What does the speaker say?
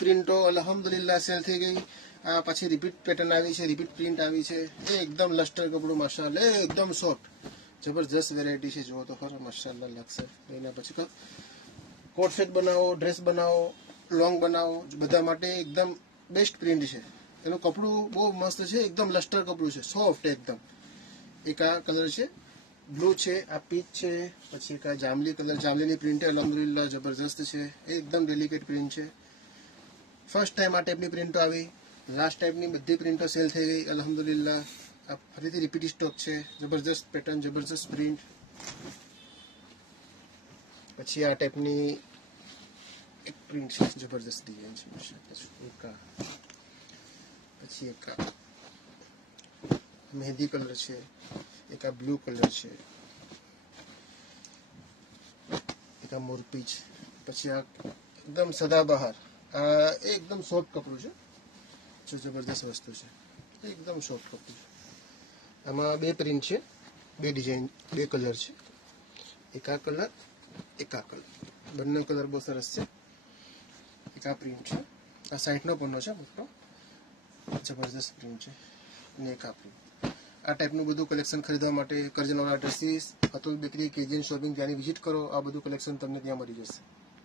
પ્રિન્ટો અલ્હમ્દુલિલ્લાહ cell થઈ ગઈ. આ પછી રિપીટ પેટર્ન આવી છે, રિપીટ પ્રિન્ટ આવી છે. એ એકદમ લસ્ટર કપડું માશાઅલ્લાહ, એકદમ સોફ્ટ જબરજસ્ત વેરાયટી છે. જુઓ તો ખરા માશાઅલ્લાહ લાગશે. એના પછી કોટ સેટ બનાવો, ડ્રેસ બનાવો, લોંગ બનાવો, બધા માટે એકદમ બેસ્ટ પ્રિન્ટ છે. એનું કપડું બહુ મસ્ત છે, એકદમ લસ્ટર કપડું છે, સોફ્ટ એકદમ. એક આ કલર છે બ્લુ છે, આ પીચ છે, પછી એક આ જાંબલી કલર, જાંબલીની પ્રિન્ટ અલ્હમ્દુલિલ્લાહ જબરજસ્ત છે. એકદમ ડેલિકેટ પ્રિન્ટ છે. ફર્સ્ટ ટાઈમ આ ટાઈપની પ્રિન્ટો આવી. લાસ્ટ ટાઈપની બધી પ્રિન્ટો સેલ થઈ ગઈ અલ્હમ્દુલિલ્લાહ. આ ફરીથી રિપીટ સ્ટોક છે. જબરજસ્ત પેટર્ન, જબરજસ્ત પ્રિન્ટ. પછી આ ટાઈપની એક પ્રિન્ટ છે, જબરજસ્ત ડિઝાઇન છે. પછી એક મહેંદી કલર છે, એક આ બ્લુ કલર છે, એક આ મોરપી છે. પછી આ એકદમ સદાબહાર, આ એકદમ સોફ્ટ કપડું છે, જબરદસ્ત વસ્તુ છે, એકદમ સોફ્ટ કપડું છે. આમાં બે પ્રિન્ટ છે, બે ડિઝાઇન, બે કલર છે. એક આ કલર, એક આ કલર. બંને કલર બહુ સરસ છે. એક આ પ્રિન્ટ છે, આ 60નો પન્નો છે મોટો, જબરદસ્ત પ્રિન્ટ છે. અને એક આ પ્રિન્ટ. આ ટાઈપનું બધું કલેક્શન ખરીદવા માટે Karjanwala dresses, Atul bakery, KGN shopping ત્યાંની વિઝિટ કરો. આ બધું કલેક્શન તમને ત્યાં મળી જશે.